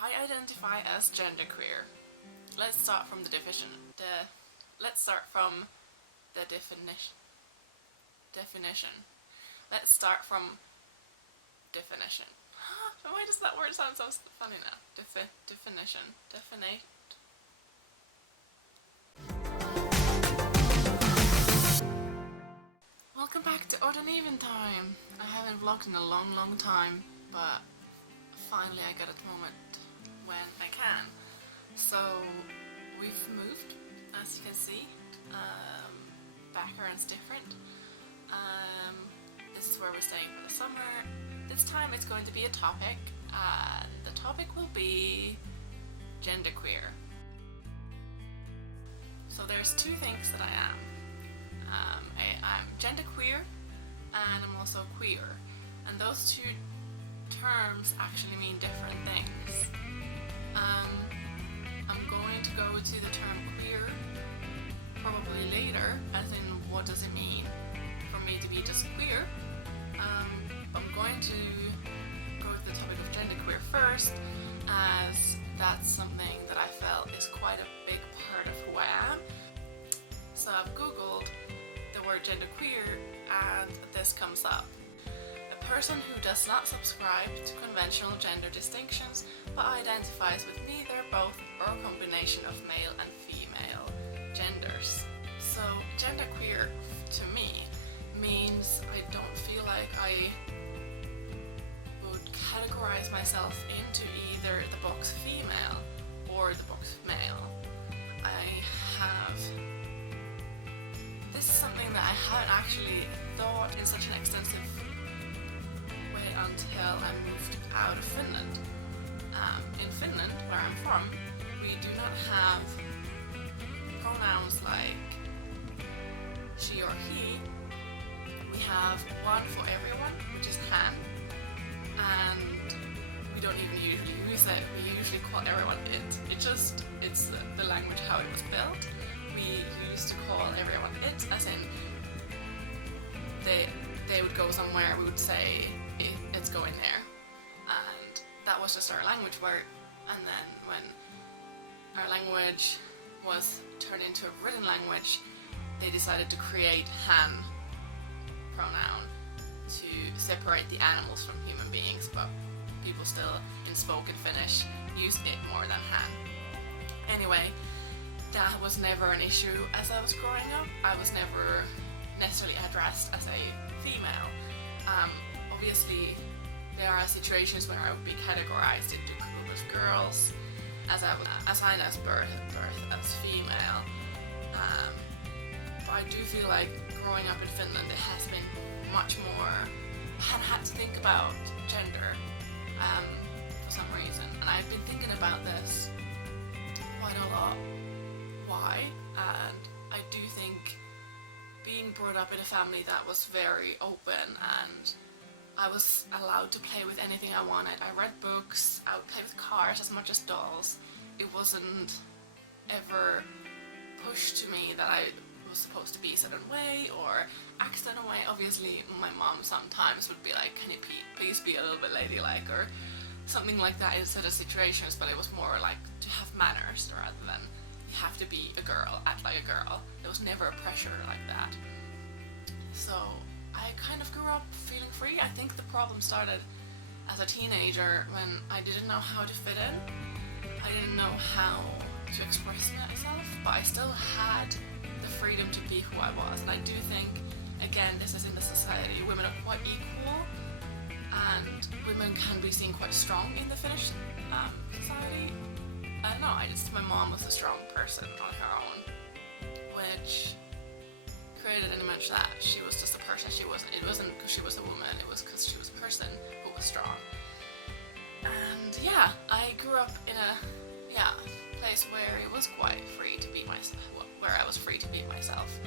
I identify as genderqueer. Let's start from the definition. Let's start from the definition. Let's start from definition. Why does that word sound so funny now? Definition. Definite. Welcome back to Odd and Even Time. I haven't vlogged in a long time, but finally I got a moment when I can. So we've moved, as you can see. Background's different. This is where we're staying for the summer. This time it's going to be a topic, and the topic will be genderqueer. So there's two things that I am. I'm genderqueer and I'm also queer, and those two terms actually mean different things. I'm going to go to the term queer probably later, as in what does it mean for me to be just queer. I'm going to go to the topic of genderqueer first, as that's something that I felt is quite a big part of who I am. So I've googled the word genderqueer and this comes up. A person who does not subscribe to conventional gender distinctions but identifies with neither, both, or a combination of male and female genders. So genderqueer to me means I don't feel like I would categorize myself into either the box female or the box male. This is something that I haven't actually thought in such an extensive way until I moved out of Finland. In Finland, where I'm from, we do not have pronouns like she or he. We have one for everyone, which is han, and we don't even usually use it. We usually call everyone it. It's the language how it was built. We used to call everyone it, as in they would go somewhere, we would say it's going there, and that was just our language word. And then when our language was turned into a written language, they decided to create han pronoun to separate the animals from human beings, but people still in spoken Finnish use it more than han. Anyway, that was never an issue as I was growing up. I was never necessarily addressed as a female. Obviously, there are situations where I would be categorized into a group of girls, as I was assigned as birth as female. But I do feel like growing up in Finland, it has been much more. I haven't had to think about gender for some reason, and I've been thinking about this quite a lot. Why? And I do think being brought up in a family that was very open and I was allowed to play with anything I wanted. I read books, I would play with cars as much as dolls. It wasn't ever pushed to me that I was supposed to be a certain way or act a certain way. Obviously my mom sometimes would be like, can you please be a little bit ladylike or something like that in certain situations, but it was more like to have manners rather than you have to be a girl, act like a girl. There was never a pressure like that. So I kind of grew up feeling free. I think the problem started as a teenager when I didn't know how to fit in. I didn't know how to express myself, but I still had the freedom to be who I was. And I do think, again, this is in the society, women are quite equal and women can be seen quite strong in the Finnish society. My mom was a strong person on her own, which created an image that she was just a person. It wasn't because she was a woman, it was because she was a person who was strong. And yeah, I grew up in a place where it was quite free to be myself, where I was free to be myself.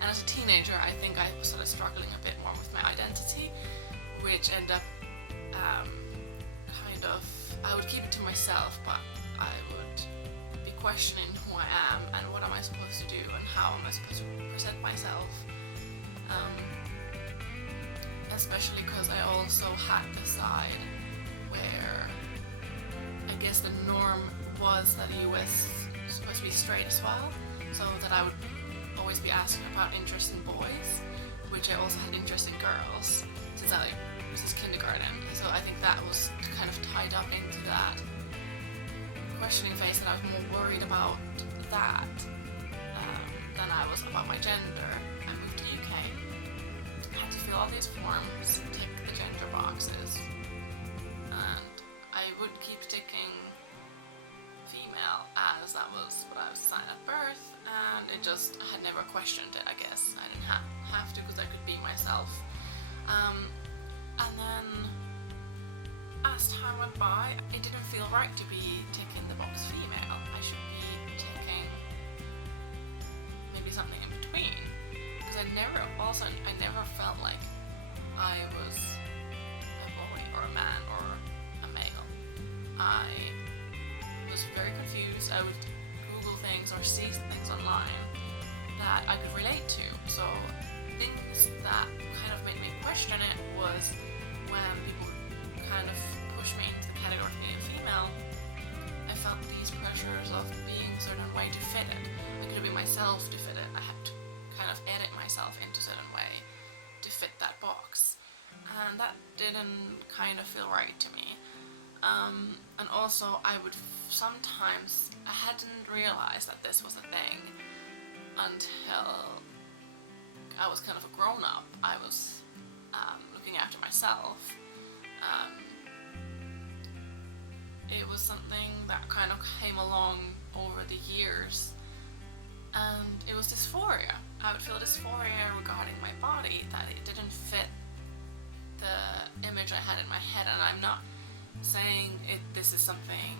And as a teenager, I think I was sort of struggling a bit more with my identity, which ended up I would keep it to myself, but I would be questioning who I am and what am I supposed to do and how am I supposed to present myself. Especially because I also had the side where I guess the was that he was supposed to be straight as well, so that I would always be asking about interest in boys, which I also had interest in girls since I was in kindergarten. So I think that was kind of tied up into that questioning phase, that I was more worried about that than I was about my gender. I moved to the UK, had to fill all these forms, tick the gender boxes, and I would keep ticking female as that was what I was assigned at birth, and it just, I had never questioned it, I guess. I didn't have to, because I could be myself. And then as time went by, it didn't feel right to be ticking the box female. I should be ticking maybe something in between, because I never felt like I was a boy or a man or a male. I was very confused. I would Google things or see things online that I could relate to. So things that kind of made me question it was when people kind of push me into the category of being female. I felt these pressures of being a certain way to fit it. I couldn't be myself to fit it. I had to kind of edit myself into a certain way to fit that box, and that didn't kind of feel right to me. And also I would sometimes, I hadn't realized that this was a thing until I was kind of a grown-up. I was looking after myself. It was something that kind of came along over the years, and it was dysphoria. I would feel dysphoria regarding my body, that it didn't fit the image I had in my head. And I'm not saying this is something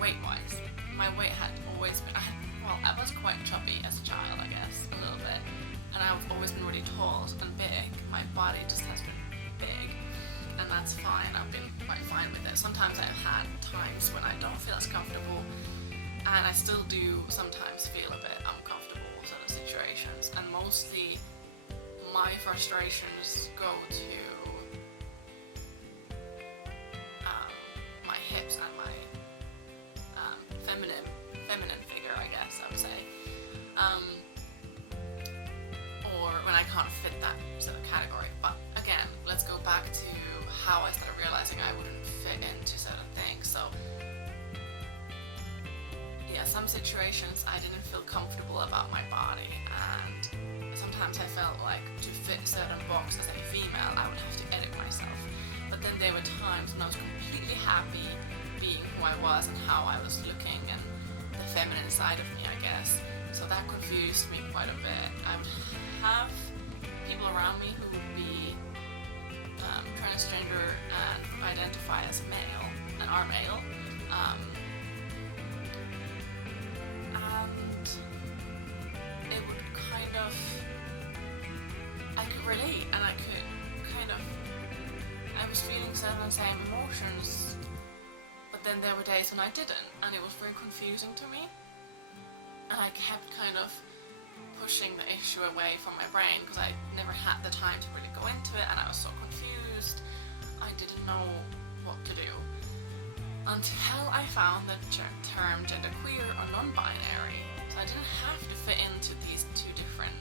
weight-wise. My weight had always been, I was quite chubby as a child, I guess, a little bit, and I've always been really tall and big. My body just has been big, and that's fine. I've been quite fine with it. Sometimes I've had times when I don't feel as comfortable, and I still do sometimes feel a bit uncomfortable in certain situations, and mostly my frustrations go to my hips and my feminine figure, I guess I would say, or when I can't fit that sort of category. But again, let's go back to how I started realizing I wouldn't fit into certain things. So yeah, some situations I didn't feel comfortable about my body, and sometimes I felt like to fit certain boxes as a female I would have to edit myself. But then there were times when I was completely happy being who I was and how I was looking, and the feminine side of me, I guess. So that confused me quite a bit. I would have people around me who would be transgender and identify as male and are male. And it would kind of, I could relate, and I could kind of, I was feeling some of the same emotions, but then there were days when I didn't, and it was very confusing to me. And I kept kind of pushing the issue away from my brain because I never had the time to really go into it, and I was so confused. I didn't know what to do until I found the term genderqueer or non-binary. So I didn't have to fit into these two different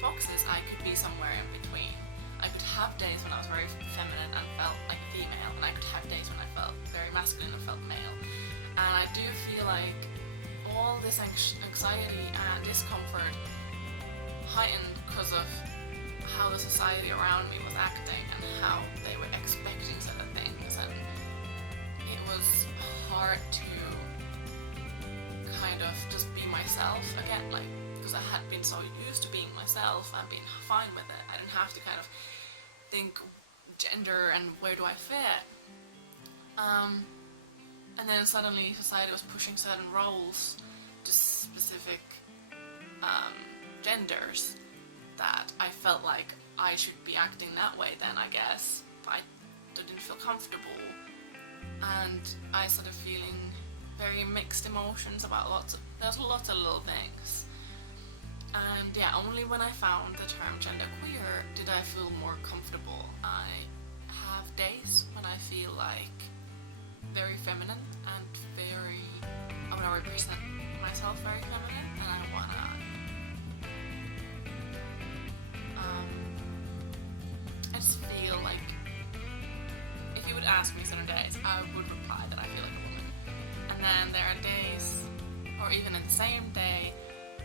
boxes. I could be somewhere in between. I could have days when I was very feminine and felt like a female, and I could have days when I felt very masculine and felt male. And I do feel like all this anxiety and discomfort heightened because of how the society around me was acting and how they were expecting certain things, and it was hard to kind of just be myself again, like, because I had been so used to being myself and being fine with it. I didn't have to kind of think gender and where do I fit. And then suddenly society was pushing certain roles to specific genders that I felt like I should be acting that way then, I guess, but I didn't feel comfortable, and I started feeling very mixed emotions about there's lots of little things. And yeah, only when I found the term genderqueer did I feel more comfortable. I have days when I feel like very feminine and very represent myself very feminine, and I wanna I just feel like if you would ask me certain days, I would reply that I feel like a woman. And then there are days, or even in the same day,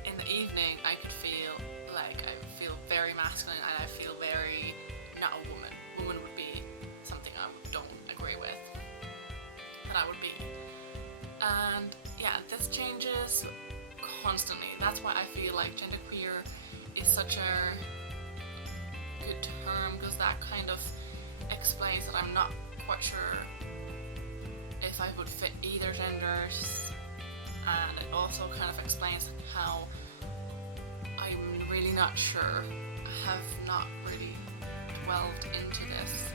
in the evening, I could feel like I feel very masculine and I feel very not a woman. Woman would be something I don't agree with, that I would be. And yeah, this changes constantly. That's why I feel like genderqueer is such a good term, because that kind of explains that I'm not quite sure if I would fit either genders, and it also kind of explains how I'm really not sure. I have not really delved into this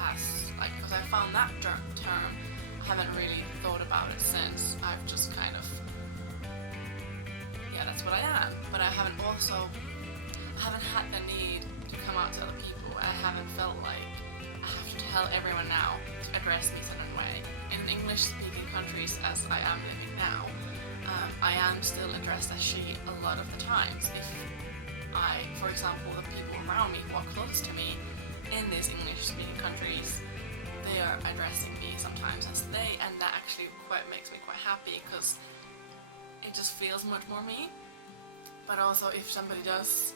as, like, because I found that term, I haven't really thought about it since. I've just kind of, yeah, that's what I am. But I haven't had the need to come out to other people. I haven't felt like I have to tell everyone now to address me a certain way. In English-speaking countries, as I am living now, I am still addressed as she a lot of the times. If for example, the people around me who are close to me in these English-speaking countries, they are addressing me sometimes as they, and that actually makes me quite happy, because it just feels much more me. But also, if somebody does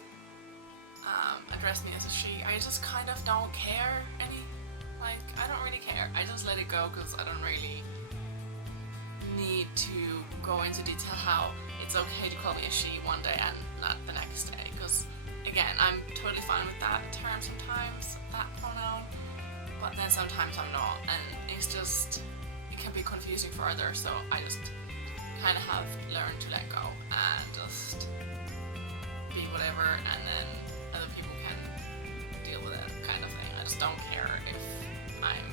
address me as a she, I just kind of don't care I don't really care. I just let it go, because I don't really need to go into detail how it's okay to call me a she one day and not the next day, because again, I'm totally fine with that term sometimes, that pronoun, but then sometimes I'm not, and it can be confusing for others, so I just kind of have learned to let go and just be whatever, and then other people can deal with it, kind of thing. I just don't care if I'm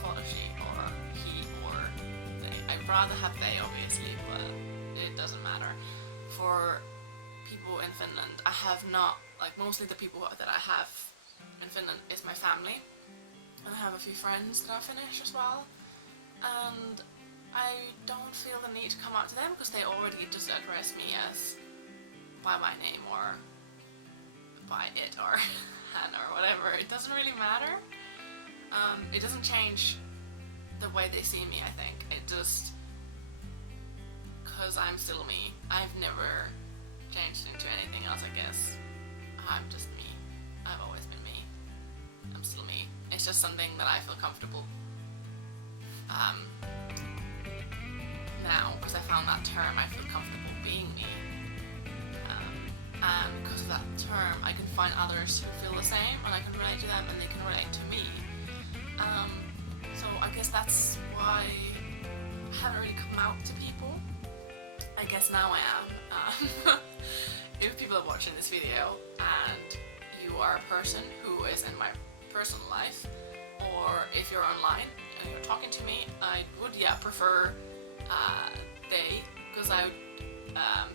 called a she or he or they. I'd rather have they, obviously, but it doesn't matter. For people in Finland, I have not, mostly the people that I have in Finland is my family, and I have a few friends that are Finnish as well, and I don't feel the need to come out to them, because they already just address me as by my name or by it or Hannah or whatever. It doesn't really matter. It doesn't change the way they see me, I think. It just, because I'm still me. I've never changed into anything else, I guess. I'm just me. I've always been me. I'm still me. It's just something that I feel comfortable now, because I found that term, I feel comfortable being me. And because of that term, I can find others who feel the same, and I can relate to them, and they can relate to me. So I guess that's why I haven't really come out to people. I guess now I am. If people are watching this video and you are a person who is in my personal life, or if you're online and you're talking to me, I would prefer they, because I would,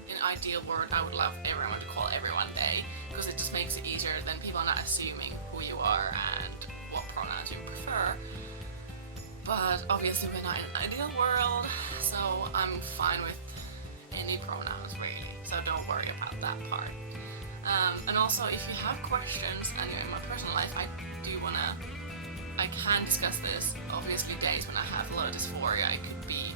in an ideal world, I would love everyone to call everyone they, because it just makes it easier, then people are not assuming who you are and what pronouns you prefer. But obviously we're not in an ideal world, so I'm fine with any pronouns really, so don't worry about that part. And also, if you have questions and you're in my personal life, I can discuss this. Obviously, days when I have a lot of dysphoria, it could be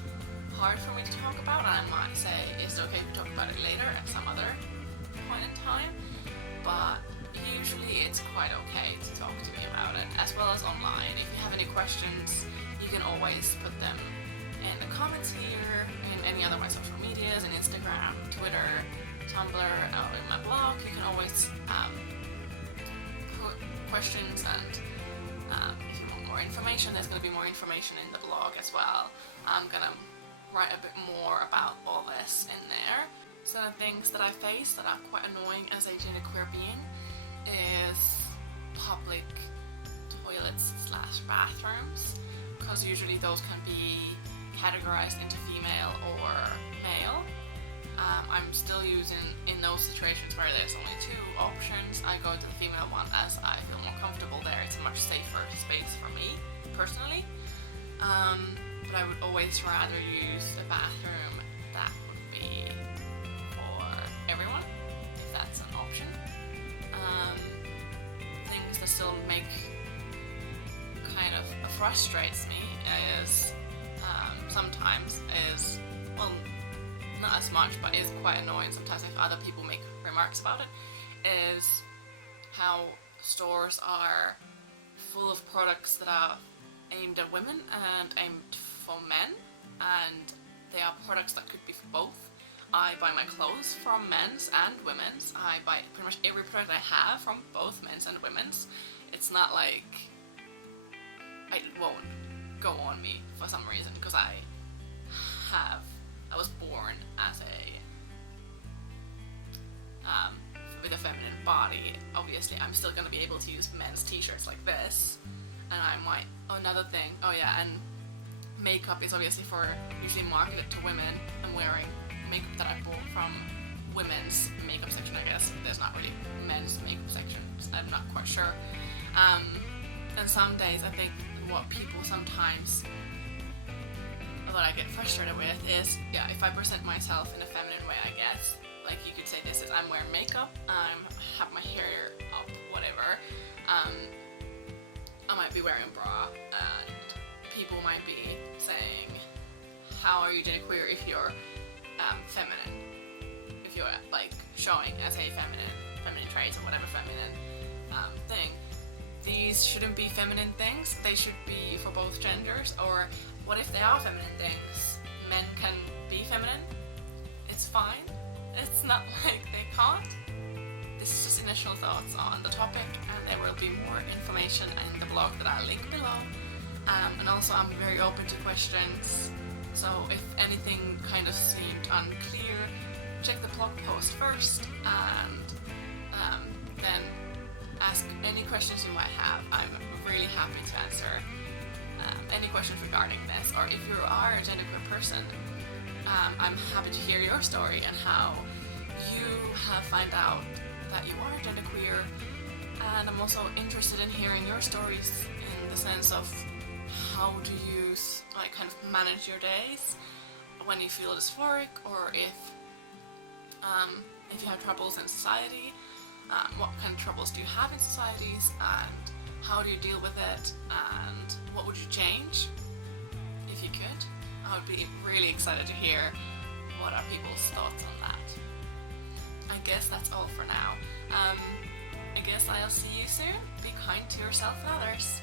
hard for me to talk about, and I might say, is it okay to talk about it later at some other point in time? But usually it's quite okay to talk to me about it, as well as online. If you have any questions, you can always put them in the comments here, in any other of my social medias, in Instagram, Twitter, Tumblr, or in my blog. You can always put questions, and if you want more information, there's going to be more information in the blog as well. I'm going to write a bit more about all this in there. Some of the things that I face that are quite annoying as a genderqueer being is public toilets/bathrooms, because usually those can be categorized into female or male. I'm still using, in those situations where there's only two options, I go to the female one as I feel more comfortable there. It's a much safer space for me, personally. But I would always rather use a bathroom that would be for everyone, if that's an option. Things that still kind of frustrates me is sometimes is, well, not as much, but is quite annoying sometimes if other people make remarks about it, is how stores are full of products that are aimed at women and aimed for men, and they are products that could be for both. I buy my clothes from men's and women's. I buy pretty much every product I have from both men's and women's. It's not like it won't go on me for some reason, because I was born as with a feminine body. Obviously I'm still going to be able to use men's t-shirts like this, and I might, another thing, and makeup is obviously usually marketed to women. I'm wearing makeup that I bought from women's makeup section, I guess. There's not really men's makeup section, so I'm not quite sure. And some days I think what people sometimes, what I get frustrated with is, if I present myself in a feminine way, I guess, like you could say this is, I'm wearing makeup, I have my hair up, whatever, I might be wearing a bra, and people might be saying, how are you genderqueer if you're feminine, if you're like showing as a feminine traits or whatever feminine thing. These shouldn't be feminine things, they should be for both genders. Or what if they are feminine things? Men can be feminine, it's fine, it's not like they can't. This is just initial thoughts on the topic, and there will be more information in the blog that I'll link below. And also I'm very open to questions, so if anything kind of seemed unclear, check the blog post first, and then ask any questions you might have. I'm really happy to answer any questions regarding this, or if you are a genderqueer person, I'm happy to hear your story and how you have found out that you are genderqueer. And I'm also interested in hearing your stories in the sense of how do you kind of manage your days when you feel dysphoric, or if you have troubles in society, what kind of troubles do you have in societies, and how do you deal with it, and what would you change if you could? I would be really excited to hear what are people's thoughts on that. I guess that's all for now. I guess I'll see you soon. Be kind to yourself and others.